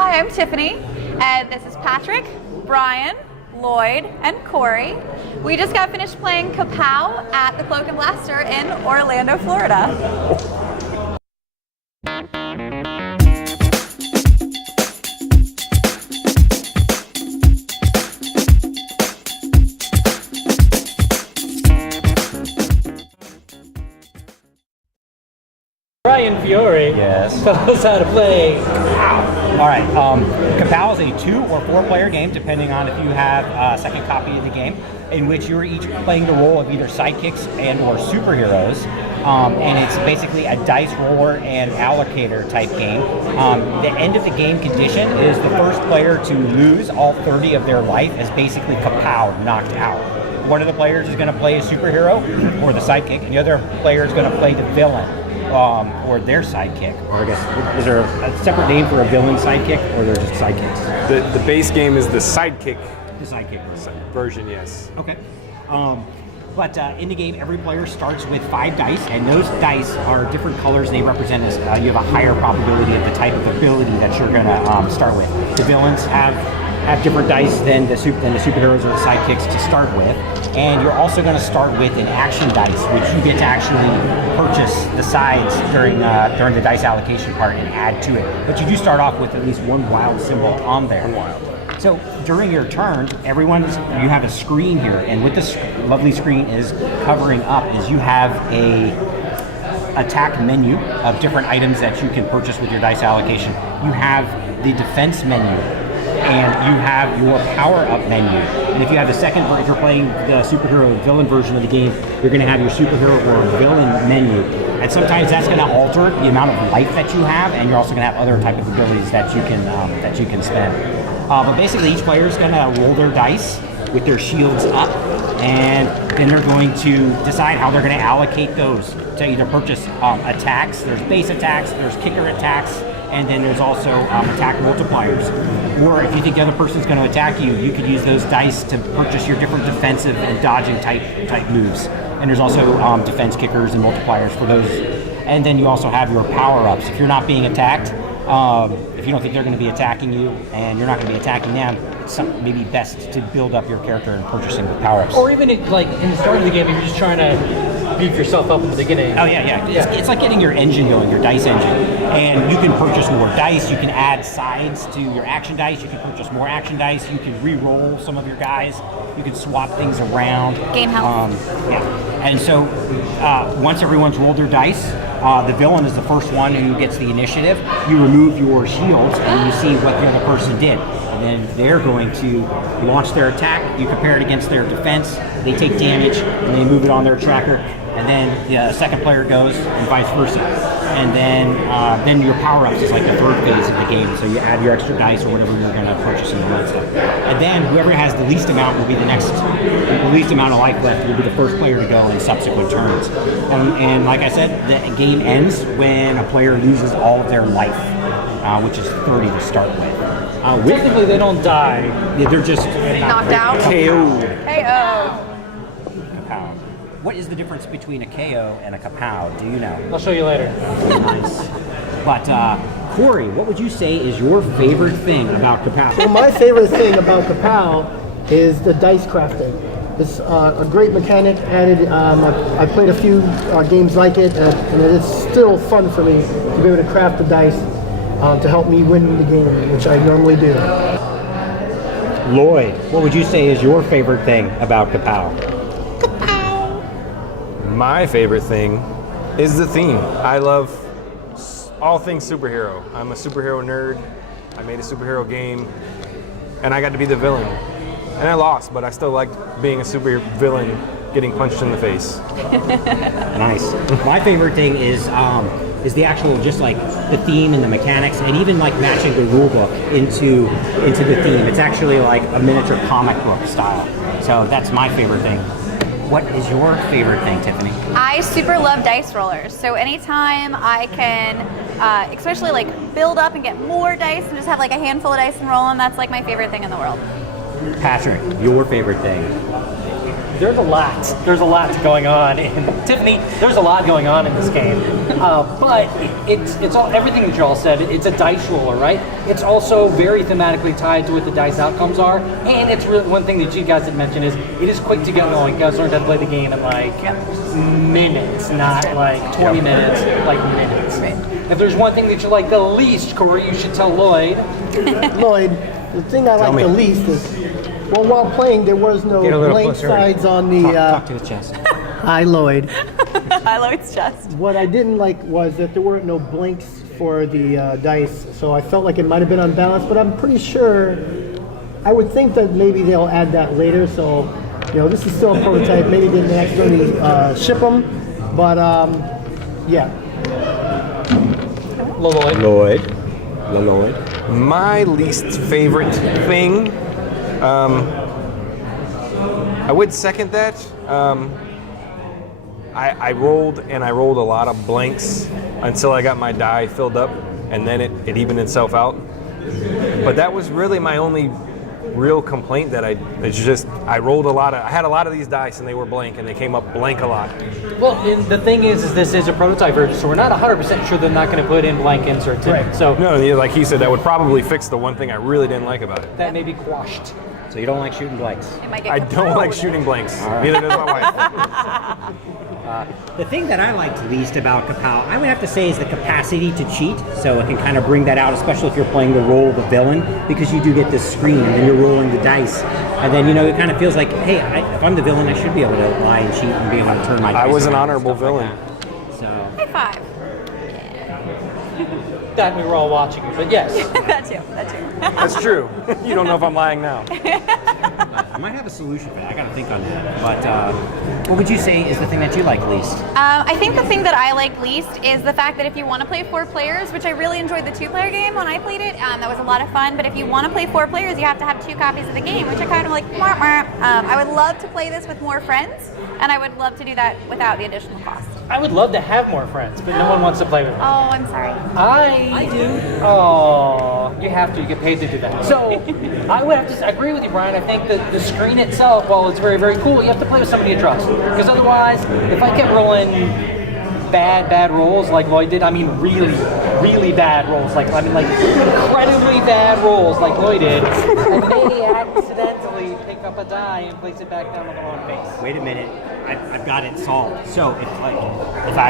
Hi, I'm Tiffany, and this is Patrick, Brian, Lloyd, and Corey. We just got finished playing Kapow at the Cloak and Blaster in Orlando, Florida. Brian Fiore, yes, tell us how to play Kapow. All right, Kapow is a 2 or 4 player game, depending on if you have a second copy of the game, in which you're each playing the role of either sidekicks and or superheroes. And it's basically a dice roller and allocator type game. The end of the game condition is the first player to lose all 30 of their life is basically Kapow, knocked out. One of the players is going to play a superhero or the sidekick, and the other player is going to play the villain. Or their sidekick, or I guess, is there a separate name for a villain sidekick, or they're just sidekicks? The base game is the sidekick. The sidekick version, yes. Okay. But in the game, every player starts with 5 dice, and those dice are different colors. They represent as you have a higher probability of the type of ability that you're going to start with. The villains have different dice than the superheroes or the sidekicks to start with, and you're also going to start with an action dice, which you get to actually purchase the sides during the dice allocation part and add to it. But you do start off with at least one wild symbol on there. One wild. So during your turn, you have a screen here, and what this lovely screen is covering up is you have a attack menu of different items that you can purchase with your dice allocation. You have the defense menu, and you have your power-up menu. And if you have the second, if you're playing the superhero villain version of the game, you're going to have your superhero or villain menu. And sometimes that's going to alter the amount of life that you have, and you're also going to have other type of abilities that you can spend. But basically, each player is going to roll their dice with their shields up, and then they're going to decide how they're going to allocate those to either purchase attacks. There's base attacks, there's kicker attacks, and then there's also attack multipliers. Or if you think the other person's going to attack you, you could use those dice to purchase your different defensive and dodging type moves. And there's also defense kickers and multipliers for those. And then you also have your power-ups. If you're not being attacked, if you don't think they're going to be attacking you and you're not going to be attacking them, it's maybe best to build up your character and purchasing the power-ups. Or even in the start of the game, if you're just trying to beef yourself up at the beginning. Oh yeah. It's like getting your engine going, your dice engine. And you can purchase more dice, you can add sides to your action dice, you can purchase more action dice, you can re-roll some of your guys, you can swap things around. Game health. And so once everyone's rolled their dice, the villain is the first one who gets the initiative. You remove your shields and you see what the other person did. And then they're going to launch their attack. You compare it against their defense. They take damage and they move it on their tracker. And then the second player goes and vice versa. And then your power-ups is like the third phase of the game. So you add your extra dice or whatever you're going to purchase and all that stuff. And then whoever has the least amount will be the least amount of life left will be the first player to go in subsequent turns. And like I said, the game ends when a player loses all of their life, which is 30 to start with. Technically, they don't die. Yeah, they're just Knocked out. KO. KO. Kapow. What is the difference between a KO and a Kapow? Do you know? I'll show you later. Nice. But Corey, what would you say is your favorite thing about Kapow? Well, my favorite thing about Kapow is the dice crafting. It's a great mechanic added. I played a few games like it, and it's still fun for me to be able to craft the dice to help me win the game, which I normally do. Lloyd, what would you say is your favorite thing about Kapow? My favorite thing is the theme. I love all things superhero. I'm a superhero nerd. I made a superhero game, and I got to be the villain. And I lost, but I still liked being a super villain, getting punched in the face. Nice. My favorite thing is the actual just like the theme and the mechanics, and even like matching the rule book into the theme. It's actually like a miniature comic book style. So that's my favorite thing. What is your favorite thing, Tiffany? I super love dice rollers. So anytime I can, especially like build up and get more dice and just have like a handful of dice and roll them, that's like my favorite thing in the world. Patrick, your favorite thing? there's a lot. There's a lot going on. And Tiffany, there's a lot going on in this game. But it's all everything that you all said. It's a dice roller, right? It's also very thematically tied to what the dice outcomes are. And it's really one thing that you guys had mentioned is it is quick to get going. You guys learned how to play the game in like minutes, not like 20 minutes, like minutes. If there's one thing that you like the least, Corey, you should tell Lloyd. Lloyd, the thing I like the least is, well, while playing, there was no blank sides on the. Talk to the chest. Hi, Lloyd. I Lloyd's chest. What I didn't like was that there weren't no blanks for the dice, so I felt like it might have been unbalanced. But I'm pretty sure. I would think that maybe they'll add that later. So, this is still a prototype. Maybe they didn't accidentally ship them, but yeah. Lloyd. My least favorite thing, I would second that. I rolled a lot of blanks until I got my die filled up, and then it evened itself out. But that was really my only real complaint, that I rolled I had a lot of these dice and they were blank, and they came up blank a lot. Well, and the thing is this is a prototype version, so we're not 100% sure they're not going to put in blank inserts in it. So No, like he said, that would probably fix the one thing I really didn't like about it. that may be quashed. So you don't like shooting blanks? It might get I don't like shooting blanks. Neither does my wife. The thing that I liked least about Kapow, I would have to say, is the capacity to cheat. So it can kind of bring that out, especially if you're playing the role of the villain, because you do get this screen and you're rolling the dice. And then, it kind of feels like, hey, if I'm the villain, I should be able to lie and cheat and be able to turn my dice. I was an around and honorable stuff like villain. that. High five. That we were all watching you, but yes. That too. That's true. You don't know if I'm lying now. I might have a solution for that. I got to think on that. But what would you say is the thing that you like least? I think the thing that I like least is the fact that if you want to play 4 players, which I really enjoyed the 2-player game when I played it, that was a lot of fun. But if you want to play 4 players, you have to have 2 copies of the game, which I kind of like. I would love to play this with more friends, and I would love to do that without the additional cost. I would love to have more friends, but no one wants to play with me. Oh, I'm sorry. I do. Oh, you have to. You get paid to do that. So I would have to agree with you, Brian. I think that the screen itself, while it's very, very cool, you have to play with somebody you trust. Because otherwise, if I kept rolling bad rolls like Lloyd did, I mean really, really bad rolls, like incredibly bad rolls like Lloyd did, and maybe accidentally pick up a die and place it back down on the wrong face. Wait a minute, I've got it solved. So if I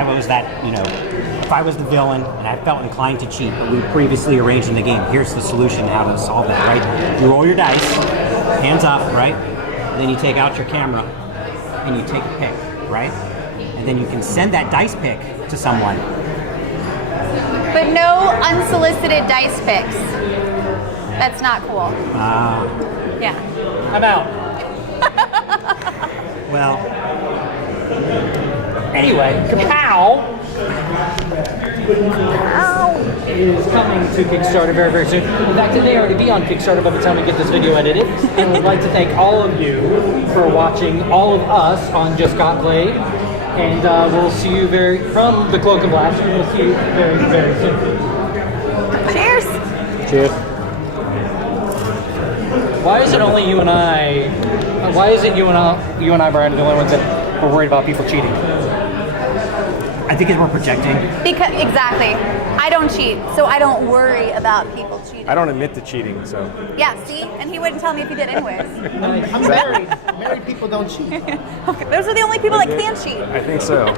was if I was the villain and I felt inclined to cheat, but we previously arranged in the game, here's the solution how to solve that, right? You roll your dice, hands up, right? And then you take out your camera and you take a pick, right? And then you can send that dice pick to someone. But no unsolicited dice picks. That's not cool. Yeah. I'm out. Well, Anyway, Kapow is coming to Kickstarter very, very soon. In fact, it may already be on Kickstarter by the time we get this video edited. And we'd like to thank all of you for watching all of us on Just Got Played. And we'll see you from the Cloak and Blast, and we'll see you very, very soon. Cheers. cheers. Why is it only you and I? Why is it you and I, Brian, are the only ones that are worried about people cheating? I think it's we're projecting. Because exactly, I don't cheat, so I don't worry about people cheating. I don't admit to cheating, so. Yeah, see, and he wouldn't tell me if he did anyways. I'm married. Married people don't cheat. Okay, those are the only people that can cheat. I think so.